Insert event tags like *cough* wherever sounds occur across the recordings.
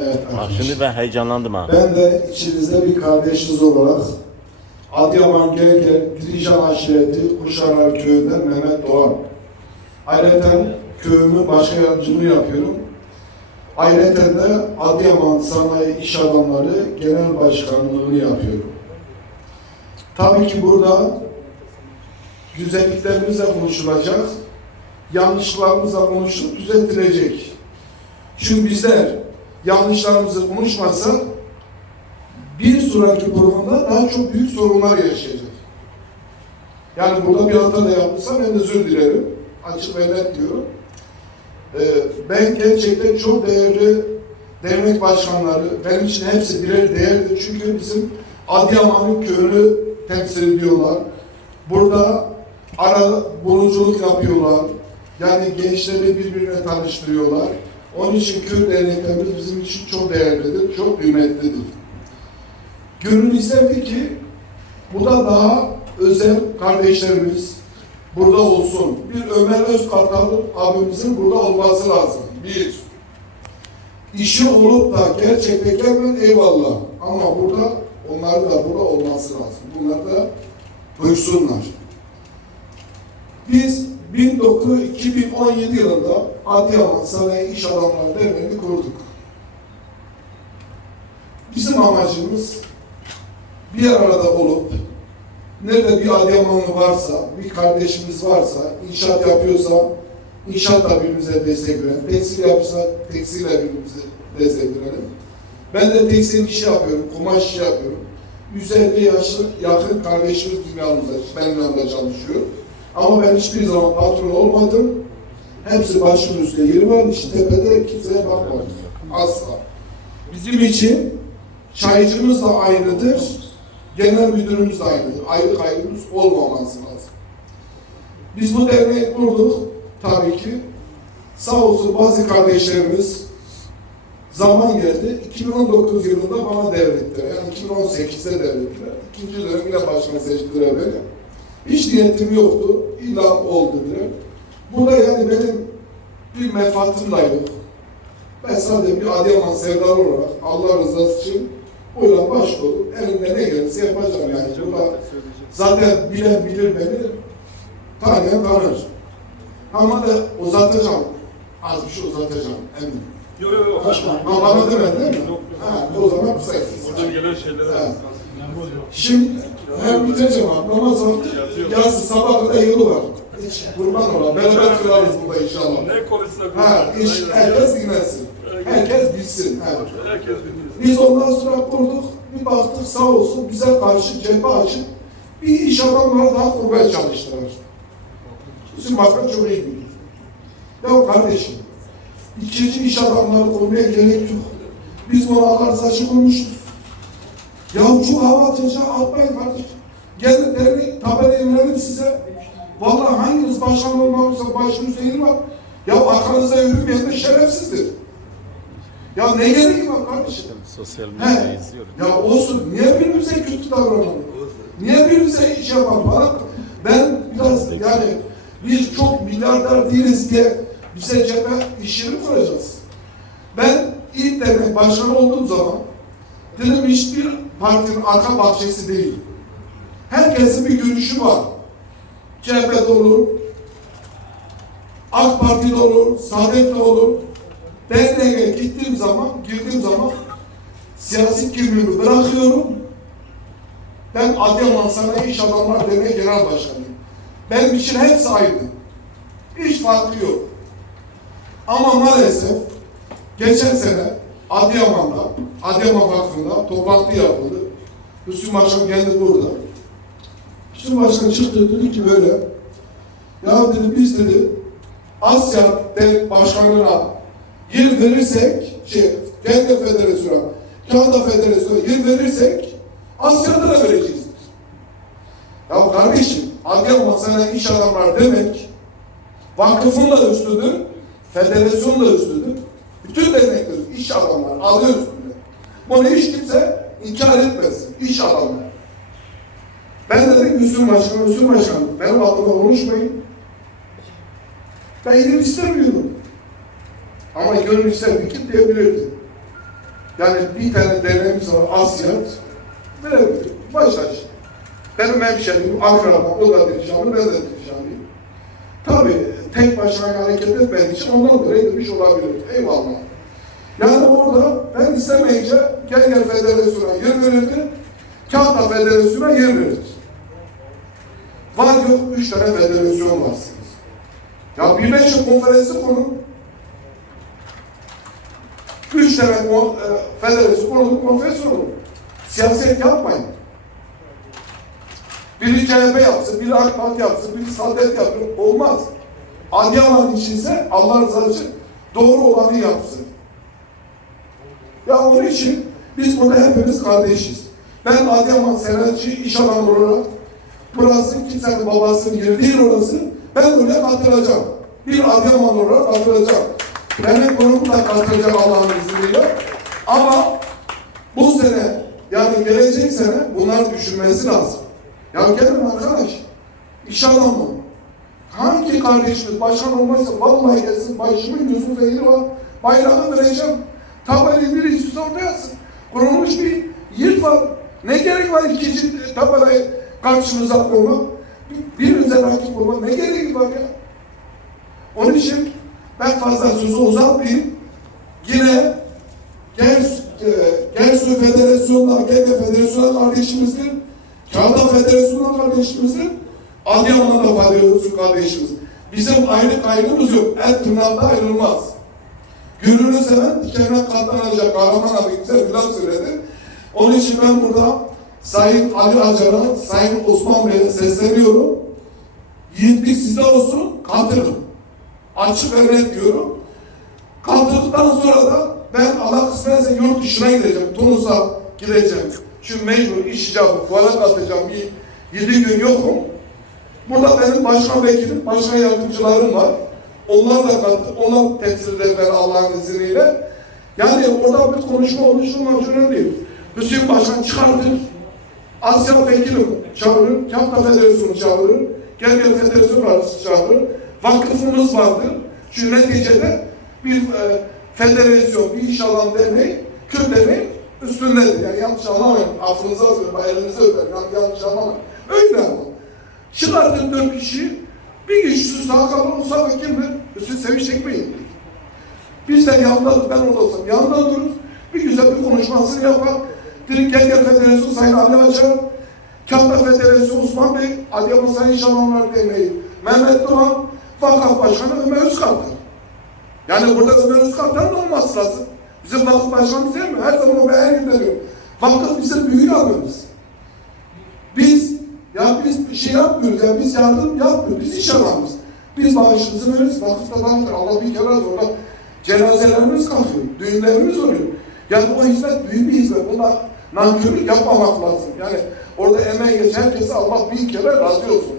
Evet Bak arkadaşlar. şimdi ben heyecanlandım ha. Ben de içinizde bir kardeşiniz olarak Adıyaman Gerger Dirişan Aşireti Kuşanar Köyü'nden Mehmet Doğan. Ayrıca köyümün başka yardımcılığı yapıyorum. Ayrıca de Adıyaman Sanayi İş Adamları Genel Başkanlığını yapıyorum. Tabii ki burada güzelliklerimiz de konuşulacak, yanlışlarımız da konuşulup düzeltilecek. Çünkü bizler yanlışlarımızı konuşmazsak bir sonraki programda daha çok büyük sorunlar yaşayacak. Yani burada bir hata da yaptıysam ben özür dilerim. Açık ve net diyorum. Ee, ben gerçekten çok değerli dernek başkanları, benim için hepsi birer değerli. Çünkü bizim Adıyaman'ın köyünü temsil ediyorlar. Burada ara buluculuk yapıyorlar. Yani gençleri birbirine tanıştırıyorlar. Onun için köy derneklerimiz bizim için çok değerlidir, çok kıymetlidir. Gönül isterdi ki bu da daha özel kardeşlerimiz burada olsun. Bir Ömer Özkartal abimizin burada olması lazım. Bir. İşi olup da gerçekte gelmen eyvallah. Ama burada onları da burada olması lazım. Bunlar da duysunlar. Biz 19 2017 yılında Adıyaman Sanayi İş Adamları Derneği'ni kurduk. Bizim amacımız bir arada olup nerede bir Adıyamanlı varsa, bir kardeşimiz varsa, inşaat yapıyorsa inşaatla birbirimize destek verelim. Tekstil yapıyorsa tekstille birbirimize destek verelim. Ben de tekstil işi yapıyorum, kumaş işi yapıyorum. 150 yaşlı yakın kardeşimiz bizim yanımızda, benim yanımda çalışıyor. Ama ben hiçbir zaman patron olmadım. Hepsi başımın üstünde yeri var. İşte tepede kimseye bakmadım. Asla. Bizim için çaycımız da aynıdır. Genel müdürümüz de aynıdır. Ayrı ayrımız olmaması lazım. Biz bu derneği kurduk tabii ki. Sağ olsun bazı kardeşlerimiz zaman geldi. 2019 yılında bana devrettiler. Yani 2018'de devrettiler. İkinci dönem yine başkan seçtiler beni. Hiç niyetim yoktu. İlla oldu bile. Burada yani benim bir menfaatim da yok. Ben sadece bir Adıyaman sevdalı olarak Allah rızası için bu yola başvurup elimde ne gelirse yapacağım yani. Burada zaten bilen bilir beni, tanıyan tanır. Ama da uzatacağım. Az bir şey uzatacağım eminim. Yok yok yok. Ama bana demedin değil mi? Ha, o zaman bu sayısız. Buradan gelen şeylere Evet. Şimdi hem bitireceğim abi. Namaz vakti yazı sabah kadar yolu var. Hiç kurban ola. Beraber kılarız burada inşallah. ne konusunda Ha, iş, herkes dinlesin. Herkes bilsin. Ha. Herkes biliyor. Biz ondan sonra kurduk. Bir baktık sağ olsun bize karşı cephe açıp bir iş adamları daha kurmaya çalıştılar. Bizim başkan çok iyi bilir. Ya kardeşim, ikinci iş adamları kurmaya gerek yok. Biz ağlar saçı kurmuşuz. Ya çok hava atacak atmayın kardeşim. Gelin dernek tabelayı verelim size. Vallahi hanginiz başkan olmamışsa başımızda yeri var. Ya arkanızda yürümeyen de şerefsizdir. Ya ne gereği var kardeşim? Sosyal medyayı izliyorum. Ya olsun. Niye birbirimize kötü davranalım? Niye birbirimize iş yapalım? Bana, ben biraz yani biz çok milyarder değiliz diye bize cephe işini kuracağız. Ben ilk dernek başkanı olduğum zaman dedim hiçbir partinin arka bahçesi değil. Herkesin bir görüşü var. CHP'de olur, AK Parti'de olur, Saadet'te olur. Derneğe gittiğim zaman, girdiğim zaman siyasi kimliğimi bırakıyorum. Ben Adıyaman Sanayi İş Adamlar Derneği Genel Başkanıyım. Benim için hepsi aynı. Hiç farkı yok. Ama maalesef geçen sene Adıyaman'da, Adıyaman Vakfı'nda toplantı yapıldı. Hüsnü Başkan geldi burada. Başkan çıktı dedi ki böyle, ya dedi biz dedi Asya Devlet Başkanlığı'na yer verirsek, şey, Kendi Federasyon'a, Kanada Federasyonu'na yer verirsek Asya'da da vereceğiz. Ya kardeşim, Adıyaman Sanayi İş Adamları demek vakıfın da üstüdür, federasyon da üstüdür. Bütün dernekler, iş adamları alıyor üstüne. Bunu hiç kimse inkar etmez. İş adamları. Ben de dedim Müslüm Başkanı, Müslüm Başkanı, benim adıma konuşmayın. Ben ilim istemiyorum. Ama gönül ister bir diyebilirdi. Yani bir tane derneğimiz var Asyat. Verebilir. Başlar işte. Benim hemşehrim, akrabam, o da Dircanlı, ben de Dircanlıyım. Tabii tek başına hareket etmediği için ondan dolayı demiş olabilir. Eyvallah. Yani orada ben istemeyince gel gel federasyona yer verirdi. Kağıtla federasyona yer verirdi. Var yok üç tane federasyon varsınız. Ya Birleşik Konferansı kurun. Üç tane kon- e, federasyon kurun, konferans olun. Siyaset yapmayın. Biri CHP yapsın, biri AK Parti yapsın, biri Saadet yapsın. Olmaz. Adıyaman içinse Allah rızası için doğru olanı yapsın. Ya onun için biz burada hepimiz kardeşiz. Ben Adıyaman Senatçı iş adamı olarak burası kimsenin babasının yeri değil orası. Ben oraya katılacağım. Bir Adıyaman olarak katılacağım. Benim grubum da katılacak Allah'ın izniyle. Ama bu sene yani gelecek sene bunlar düşünmesi lazım. Ya gelin arkadaş, iş adamı. Hangi kardeşimiz başkan olmazsa vallahi gelsin başımın gözüm zehri var. Bayrağı vereceğim. Tabelayı bir üste orada yazsın. Kurulmuş bir yurt var. Ne gerek var ikinci tabelayı karşımıza koymak? Bir- Birinize rakip olmak ne gereği var ya? Onun için ben fazla sözü uzatmayayım. Yine Genç, e, Gençlik Federasyonlar, GG Federasyonlar kardeşimizdir. Kağıda Federasyonlar kardeşimizdir. Adıyaman'da federasyonu kardeşimiz. Bizim ayrı kaygımız yok. Et tırnakta ayrılmaz. Gönlünü seven dikenine katlanacak. Kahraman abi güzel bir laf söyledi. Onun için ben burada Sayın Ali Acar'a, Sayın Osman Bey'e sesleniyorum. Yiğitlik sizde olsun, katılın. Açık ve net diyorum. Kaldırdıktan sonra da ben Allah kısmetse yurt dışına gideceğim. Tunus'a gideceğim. Çünkü mecbur iş icabı fuara katacağım. Yedi gün yokum. Burada benim başkan vekilim, başkan yardımcılarım var. Onlar da kattı, onlar temsil eder Allah'ın izniyle. Yani orada bir konuşma olmuş olmak önemli değil. Hüseyin Başkan çıkartır. Asya vekilim çağırır, Kafta Federasyonu çağırır, Gel Federasyonu Partisi çağırır, vakıfımız vardır. Çünkü neticede bir e, federasyon, bir iş alan derneği, Kürt derneği üstündedir. Yani yanlış anlamayın, affınıza sığınırım, elinize öperim, yani yanlış anlamayın. Öyle ama. Çıkartın dört kişi, bir kişisi sağ kalın, Musa Vekil'dir, üstü sevinç çekmeyin. Biz de yanında, ben orada olsam yanında dururuz, bir güzel bir konuşmasını yapar. Direkt Gel Federasyonu Sayın Ali Açar, Kağıtlar Federasyonu Osman Bey, Adıyaman Sayın İş Adamları Derneği, Mehmet Doğan, Vakıf Başkanı Ömer Özkartal. Yani burada Ömer Özkartal'ın olması lazım. Bizim vakıf başkanımız değil mi? Her zaman o her gün demiyorum. Vakıf bizim büyük abimiz. Biz, ya biz bir şey yapmıyoruz, ya biz yardım yapmıyoruz, biz iş adamımız. Biz bağışımızı veririz, vakıfta dağıtır. Allah bir kere orada cenazelerimiz kalkıyor, düğünlerimiz oluyor. Yani bu hizmet büyük bir hizmet. Bunda nankörlük yapmamak lazım. Yani orada emeği geçen herkese Allah bin kere razı olsun.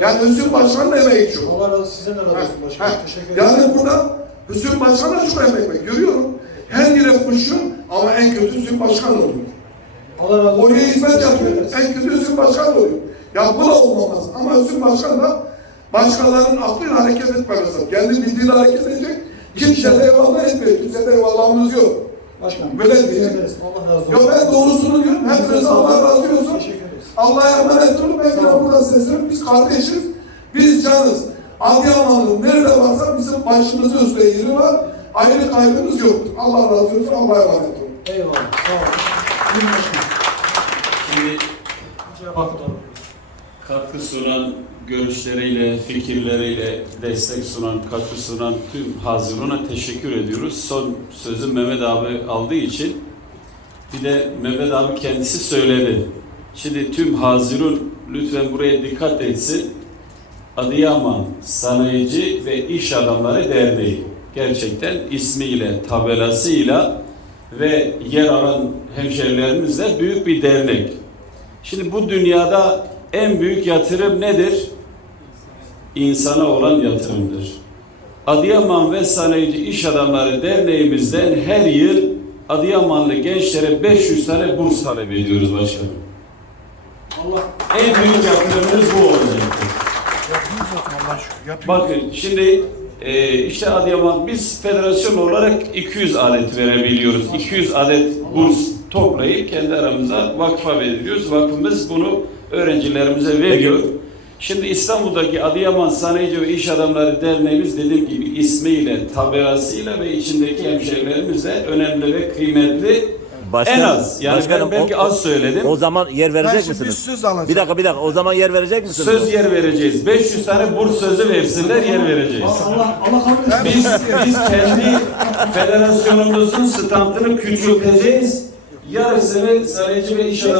Yani Özgür Başkan'ın emeği çok. Allah razı olsun. Sizden de razı olsun başkanım. Teşekkür ederim. Yani burada Hüsnü Başkan da çok emek var. Görüyorum. Her yere koşuyor ama en kötü Hüsnü Başkan oluyor. Allah razı olsun. Oraya hizmet yapıyor. En kötü Hüsnü Başkan oluyor. Ya bu da olmamaz. Ama Hüsnü Başkan da başkalarının aklıyla hareket etmemesi lazım. Kendi bildiğiyle hareket edecek. Kimse de eyvallah etmiyor. Kimse de eyvallahımız yok. Başkanım. Böyle diyecek. Allah razı olsun. Ya ben doğrusunu diyorum. Hepinize Allah razı olsun. Allah'a emanet olun. Ben yine burada sesleniyorum. Biz kardeşiz. Biz canız. Adıyaman'ın nerede varsa bizim başımızın üstte yeri var. Ayrı kaygımız yoktur. Allah razı olsun. Allah'a emanet olun. Eyvallah. Sağ olun. Şimdi Cevap katkı sunan görüşleriyle, fikirleriyle destek sunan, katkı sunan tüm Hazirun'a teşekkür ediyoruz. Son sözü Mehmet abi aldığı için bir de Mehmet abi kendisi söyledi. Şimdi tüm Hazirun lütfen buraya dikkat etsin. Adıyaman Sanayici ve İş Adamları Derneği gerçekten ismiyle, tabelasıyla ve yer alan hemşerilerimizle büyük bir dernek. Şimdi bu dünyada en büyük yatırım nedir? İnsana olan yatırımdır. Adıyaman ve Sanayici İş Adamları Derneğimizden her yıl Adıyamanlı gençlere 500 tane burs talep ediyoruz başkanım. Allah En büyük yatırımımız bu olacaktır. Bakın şimdi Ee, işte Adıyaman biz federasyon olarak 200 adet verebiliyoruz. 200 adet burs toplayıp kendi aramızda vakfa veriyoruz. Vakfımız bunu öğrencilerimize veriyor. Şimdi İstanbul'daki Adıyaman Sanayici ve İş Adamları Derneğimiz dediğim gibi ismiyle, tabelasıyla ve içindeki hemşehrilerimizle önemli ve kıymetli. en az. Yani ben belki az söyledim. O zaman yer verecek Ben şimdi misiniz? söz alacağım. Bir dakika bir dakika. O zaman yer verecek misiniz? Söz yer vereceğiz. 500 tane burs sözü versinler yer vereceğiz. Allah Allah kabul etsin. Biz biz kendi federasyonumuzun standını küçülteceğiz. Yarısını sanayici ve iş için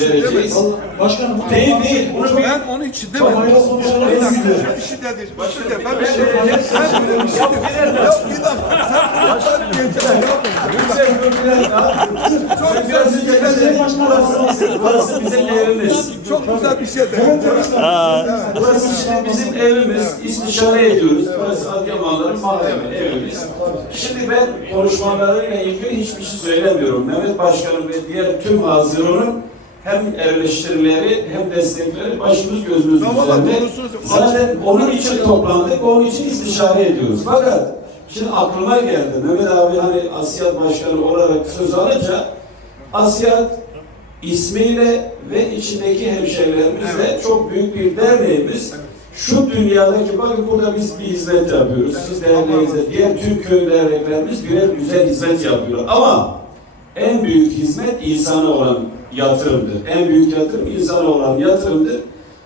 vereceğiz. Başkanım bu Değil değil. Bunu bir Ben onun için demedim. hayırlı sonuçlar Bir dakika, diliyorum. bir şey dedi. Bir şey dedi. Ben bir şey böyle bir şey dedim. Ya bir dakika. Sen bunu sen diyeceksin. Çok biraz önce Sayın Başkanım, burası, bizim evimiz. Çok güzel bir şey dedi. Burası şimdi bizim evimiz. İstişare ediyoruz. Burası Adıyamanların mahkeme evimiz. Şimdi ben konuşmalarıyla ilgili hiçbir şey söylemiyorum. Mehmet Başkanım ve diğer tüm Haziran'ın hem eleştirileri hem destekleri başımız gözümüz Tamam, üzerinde. Zaten onun için toplandık, onun için istişare ediyoruz. Fakat şimdi aklıma geldi. Mehmet abi hani Asiyat Başkanı olarak söz alınca Asiyat ismiyle ve içindeki hemşehrilerimizle çok büyük bir derneğimiz. Şu dünyadaki bakın burada biz bir hizmet yapıyoruz. Siz derneğinizde diğer tüm köy derneklerimiz birer güzel hizmet yapıyor. Ama en büyük hizmet insana olan yatırımdır. En büyük yatırım insana olan yatırımdır.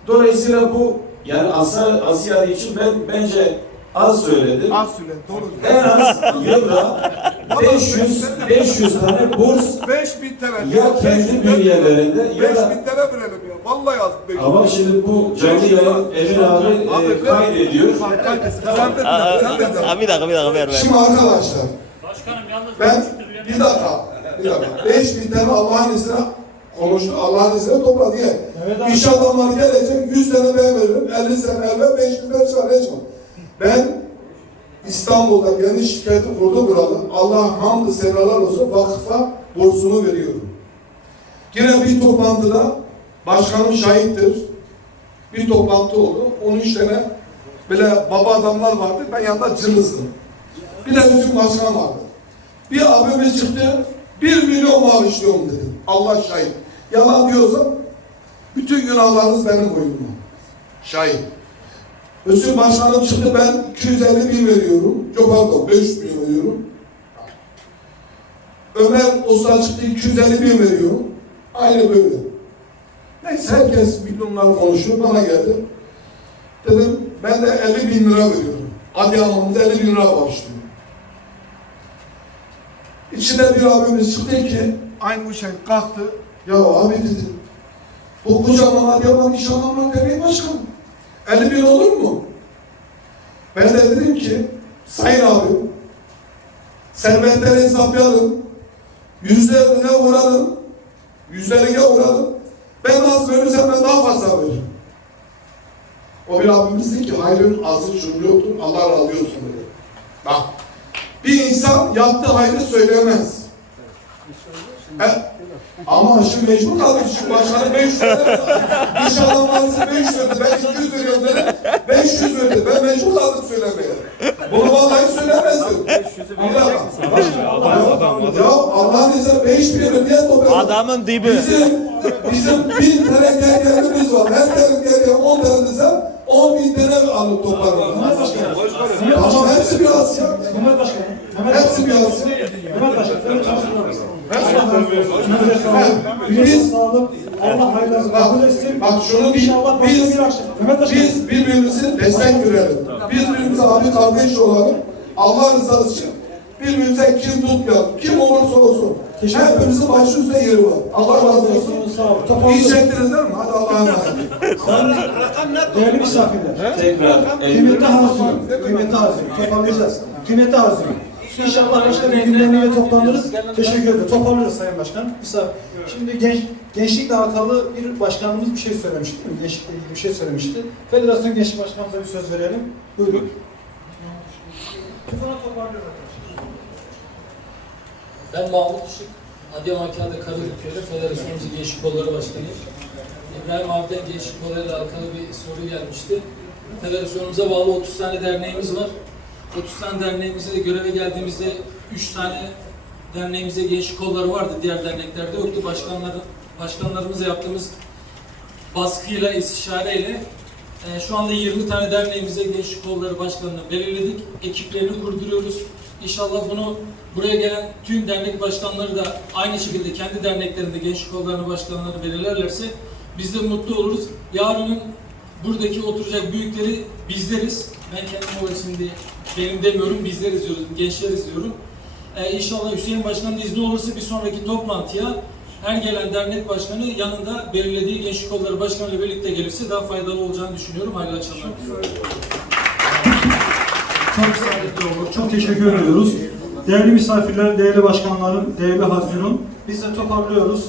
Dolayısıyla bu yani Asya, Asya için ben bence az söyledim. Az süre. Doğru. En az *laughs* yılda 500 500 tane burs 5000 TL. ya kendi bünyelerinde ya 5000 da TL verelim ya. Vallahi az 5000. ama şimdi bu canlı yayın Emin abi e, kaydediyor. Sen de sen de bir dakika bir dakika ver ver. Şimdi arkadaşlar. Ben bir dakika. Bir dakika. *laughs* 5000 tane Allah'ın izniyle konuştu. Allah'ın izniyle topladı. Ye. Evet abi. İş adamları gelecek. 100 tane ben veririm. 50 sene evvel 5000 ben çıkaracağım. Ben İstanbul'da kendi şirketi kurdu buralı. Allah hamdı senalar olsun vakıfa bursunu veriyorum. Yine bir toplantıda başkanım şahittir. Bir toplantı oldu. 13 tane böyle baba adamlar vardı. Ben yanında cılızdım. Bir de Hüsnü Başkan vardı. Bir abimiz çıktı. Bir milyon istiyorum dedi. Allah şahit. Yalan diyorsam bütün günahlarınız benim boynuma. Şahit. Hüsnü Başkanım çıktı ben 250 bin veriyorum. Yok pardon 500 bin veriyorum. Ömer Usta çıktı 250 bin veriyor. Aynı böyle. Neyse herkes milyonlar konuşuyor bana geldi. Dedim ben de 50 bin lira veriyorum. Adıyaman'ımıza 50 bin lira bağışlıyor. İçinde bir abimiz çıktı ki Aynı bu şey kalktı. Ya abi dedi bu kocaman Adıyaman İş Adamları Derneği Başkanı 50 bin olur mu? Ben de dedim ki sayın abim servetleri hesaplayalım yüzlerine vuralım yüzlerine vuralım ben az verirsem ben daha fazla veririm. O bir abimiz dedi ki hayrın azı yoktur Allah razı olsun dedi. Bak bir insan yaptığı hayrı söyleyemez. Ama şimdi mecbur kaldık şu başkanı 500 lira iş adamlarısı 500 verdi ben 200 veriyorum dedi 500 verdi ben mecbur kaldım söylemeye bunu vallahi söylemezdim bir dakika ya Allah'ın izniyle 5 bin lira diye toplayalım Adamın dibi. Bizim, bizim bin tane gergerimiz var. Her tane gerger 10 tane desem 10 bin tane alıp toplarım. Tamam hepsi bir Asya. Mehmet. Mehmet Hepsi bir Asya. Mehmet Başkanım. Mehmet mısın? Biz- sağlık. Allah hayırlı kabul etsin. Bak şunu İnşallah biz, biz birbirimizi destek görelim. Biz birbirimize abi kardeş olalım. Allah rızası için birbirimize kim tutmayalım. Kim olursa olsun. Teşekkür. Hepimizin başı üstünde yeri var. Allah razı olsun. Sağ. İyi çektiniz değil mi? Hadi Allah'a emanet. Değerli misafirler. Tekrar Kıymetli hazırım. Kıymetli hazırım. Toparlayacağız. Kıymetli hazırım. İnşallah başkanım gündemiyle toplanırız. Teşekkür ederim. Toparlarız Sayın Başkan. Misafir. Şimdi genç, gençlikle alakalı bir başkanımız bir şey söylemişti. değil mi? Gençlikle ilgili bir şey söylemişti. Federasyon Gençlik Başkanımıza bir söz verelim. Buyurun. Sonra toparlıyoruz arkadaşlar. Ben Mahmut Işık, Adıyaman Kağıdı Kadıköy'de Federasyonumuzun Gençlik Kolları Başkanıyım. İbrahim abiden Gençlik Kolları ile alakalı bir soru gelmişti. federasyonumuza bağlı 30 tane derneğimiz var. 30 tane derneğimize de göreve geldiğimizde 3 tane derneğimize gençlik kolları vardı. Diğer derneklerde yoktu. Başkanları, başkanlarımızla yaptığımız baskıyla, istişareyle e, şu anda 20 tane derneğimize gençlik kolları başkanını belirledik. Ekiplerini kurduruyoruz. İnşallah bunu buraya gelen tüm dernek başkanları da aynı şekilde kendi derneklerinde gençlik kollarını başkanları belirlerlerse biz de mutlu oluruz. Yarının buradaki oturacak büyükleri bizleriz. Ben kendim olarak şimdi benim demiyorum, bizleriz diyorum, gençleriz diyorum. Ee, inşallah Hüseyin Başkan'ın izni olursa bir sonraki toplantıya her gelen dernek başkanı yanında belirlediği gençlik kolları başkanıyla birlikte gelirse daha faydalı olacağını düşünüyorum. Hayırlı akşamlar diliyorum. Çok saadetli olur. Çok teşekkür ediyoruz. Değerli misafirler, değerli başkanlarım, değerli Haziran. Biz de toparlıyoruz.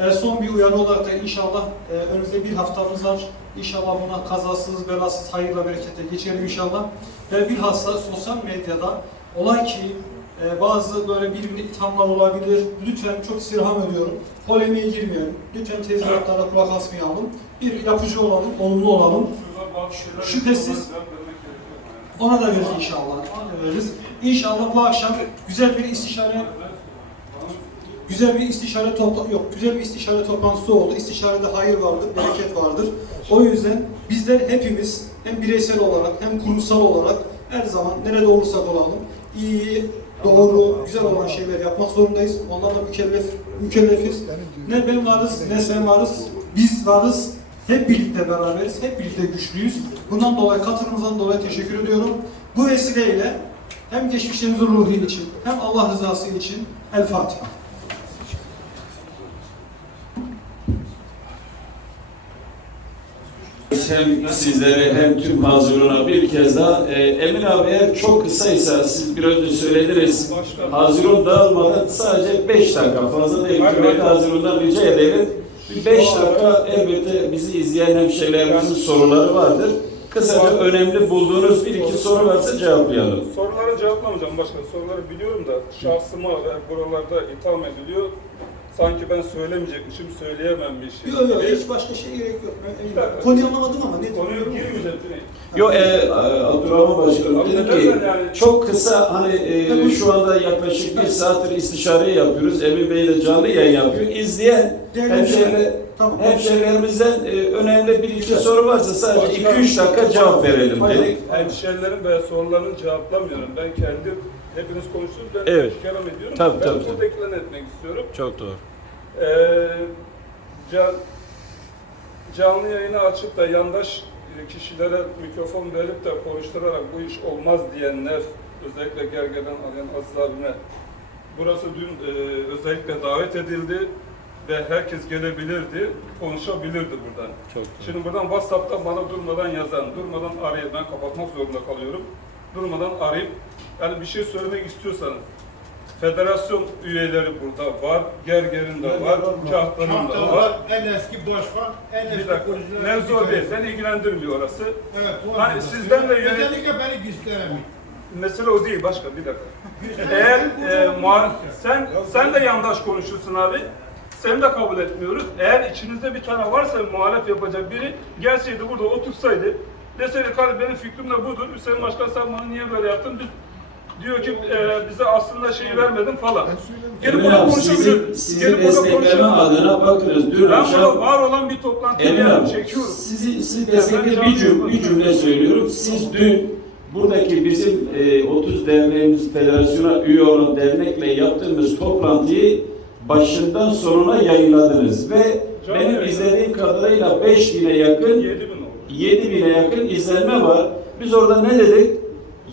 Ee, son bir uyarı olarak da inşallah e, önümüzde bir haftamız var. İnşallah buna kazasız, belasız, hayırla, bereketle geçelim inşallah. Ve bilhassa sosyal medyada olay ki e, bazı böyle birbirine ithamlar olabilir. Lütfen çok istirham ediyorum. Polemiğe girmeyelim. Lütfen tezahüratlara kulak asmayalım. Bir yapıcı olalım, olumlu olalım. Şüphesiz ona da veririz inşallah. Ona da veririz. İnşallah bu akşam güzel bir istişare güzel bir istişare topla yok güzel bir istişare toplantısı oldu. İstişarede hayır vardır, bereket vardır. O yüzden bizler hepimiz hem bireysel olarak hem kurumsal olarak her zaman nerede olursak olalım iyi, doğru, güzel olan şeyler yapmak zorundayız. Onlarla mükellef, mükellefiz. Ne ben varız, ne sen varız. Biz varız. Hep birlikte beraberiz, hep birlikte güçlüyüz. Bundan dolayı katılımınızdan dolayı teşekkür ediyorum. Bu vesileyle hem geçmişlerimizin ruhu için hem Allah rızası için El Fatiha. Hem sizlere hem tüm Hazirun'a bir kez daha e, Emin abi eğer çok kısaysa siz bir önce söylediniz Hazirun dağılmadan sadece 5 dakika fazla değil kıymetli Hazirun'dan rica edelim. 5 dakika elbette bizi izleyen hemşehrilerimizin soruları vardır. Kısaca önemli bulduğunuz bir iki soru varsa cevaplayalım. Soruları cevaplamayacağım başkan. Soruları biliyorum da şahsıma ve buralarda itham ediliyor. Sanki ben söylemeyecekmişim, söyleyemem bir şey. Yok yok hiç başka şey gerek yok. Ben- dakika. Konuyu anlamadım ama ne Konuya diyorum? girmeyeceğim Cüneyt. Yo e, Abdurrahman Başkanım dedi ki yani? çok kısa hani e, şu anda yaklaşık bir saattir istişare yapıyoruz. Emin Bey de canlı yayın yapıyor. İzleyen Değerli hemşehriler, Tamam. hemşehrilerimizden e, önemli bir iki soru varsa sadece Başka- 2-3 dakika cevap verelim dedik. Hemşehrilerin ve sorularını cevaplamıyorum. Ben kendi, hepiniz konuştunuz, ben Evet. kelam ediyorum. Tabii, ben tabii, tabii. buradakilerini etmek istiyorum. Çok doğru. Ee, can, canlı yayını açıp da yandaş kişilere mikrofon verip de konuşturarak bu iş olmaz diyenler, özellikle Gergedan Aliyan Aziz abime, burası dün e, özellikle davet edildi ve herkes gelebilirdi, konuşabilirdi buradan. Çok Şimdi buradan WhatsApp'tan bana durmadan yazan, durmadan arayıp, ben kapatmak zorunda kalıyorum. Durmadan arayıp, yani bir şey söylemek istiyorsanız, federasyon üyeleri burada var, Gerger'in de var, Kahtan'ın da var. En eski başkan, en eski Bir dakika, kurucular- mevzu değil, seni ilgilendirmiyor orası. Evet, o Hani sizden de yönet- Özellikle beni gösteremiyor. Mesele o değil başka, bir dakika. Eğer e, muha- sen sen de yandaş konuşuyorsun abi. Seni de kabul etmiyoruz. Eğer içinizde bir tane varsa muhalef yapacak biri gelseydi burada otursaydı deseydi kardeşim benim fikrim de budur. Hüseyin Başkan sen bana niye böyle yaptın? Biz, diyor ki e, bize aslında şeyi vermedin falan. Gelin burada abi konuşabiliriz. sizin, Gelin sizin burada destekleme konuşalım. adına bakınız dün Ben burada akşam var olan bir toplantıyı abi çekiyorum. sizi, sizi destekleyen bir cümle, bir cümle söylüyorum. Siz dün buradaki bizim e, 30 derneğimiz federasyona üye olan dernekle yaptığımız toplantıyı başından sonuna yayınladınız ve Canlı benim izlediğim kadarıyla 5000'e yakın 7 bin oldu. 7000'e yakın izlenme var. Biz orada ne dedik?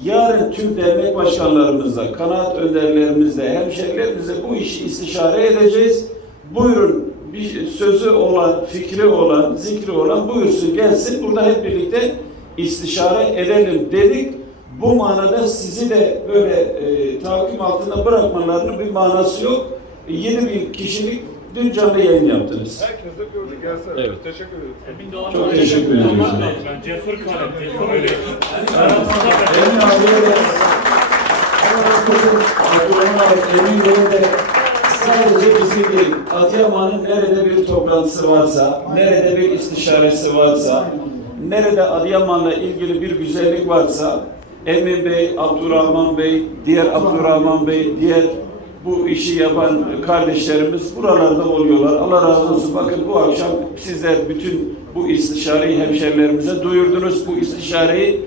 Yarın tüm dernek başkanlarımızla, kanaat önderlerimizle, hemşehrilerimizle bu işi istişare edeceğiz. Buyurun bir sözü olan, fikri olan, zikri olan buyursun gelsin. Burada hep birlikte istişare edelim dedik. Bu manada sizi de böyle e, takip altında bırakmalarının bir manası yok. 20 bin kişilik dün canlı yayın yaptınız. Herkes de gördü. Evet. Teşekkür ederim. Çok teşekkür ediyoruz. Ben cesur kalem, cesur öyle. Emin abiye de. Abdurrahman abi, Emin Bey'e de sadece bizim değil, Adıyaman'ın nerede bir toplantısı varsa, nerede bir istişaresi varsa, nerede Adıyaman'la ilgili bir güzellik varsa Emin Bey, Abdurrahman Bey, diğer Abdurrahman Bey, diğer bu işi yapan kardeşlerimiz buralarda oluyorlar. Allah razı olsun. Bakın bu akşam sizler bütün bu istişareyi hemşerilerimize duyurdunuz. Bu istişareyi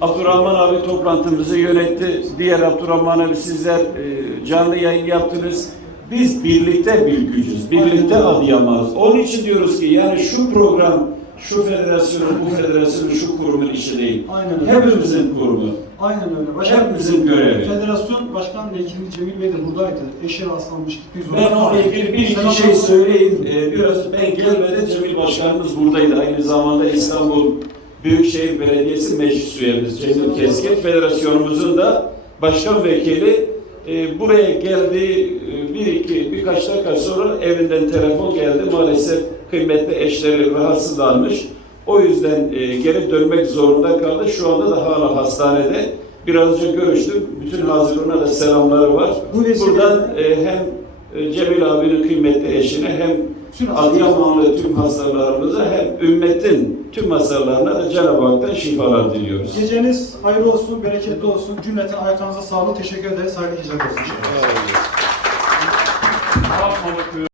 Abdurrahman abi toplantımızı yönetti. Diğer Abdurrahman abi sizler e, canlı yayın yaptınız. Biz birlikte bir gücüz. Birlikte Adıyaman'ız. Onun için diyoruz ki yani şu program, şu federasyonun, bu federasyonun, şu kurumun işi değil. Aynen. Hepimizin kurumu. Aynen öyle. Başkan, Hepimizin görevi. Federasyon Başkan Vekili Cemil Bey de buradaydı. Eşi rastlanmış gitmek zorunda. Ben onunla ilgili bir iki şey söyleyeyim. Ee, biraz ben gelmeden Cemil Başkanımız buradaydı. Aynı zamanda İstanbul Büyükşehir Belediyesi Meclis Üyemiz Cemil Keskin. Federasyonumuzun da başkan vekili e, buraya geldi e, bir iki birkaç dakika sonra evinden telefon geldi. Maalesef kıymetli eşleri rahatsızlanmış. O yüzden e, geri dönmek zorunda kaldı. Şu anda da hala hastanede. Biraz önce görüştüm. Bütün Hazirun'a da selamları var. Bu vesileyle- Buradan e, hem e, Cemil abinin kıymetli eşine hem Bütün Adıyamanlı tüm hastalarımıza hem ümmetin tüm hastalarına da Cenab-ı Hak'tan şifalar diliyoruz. Geceniz hayırlı olsun, bereketli olsun. Cümleten ayaklarınıza sağlık. Teşekkür ederiz. Olsun. Yapmamak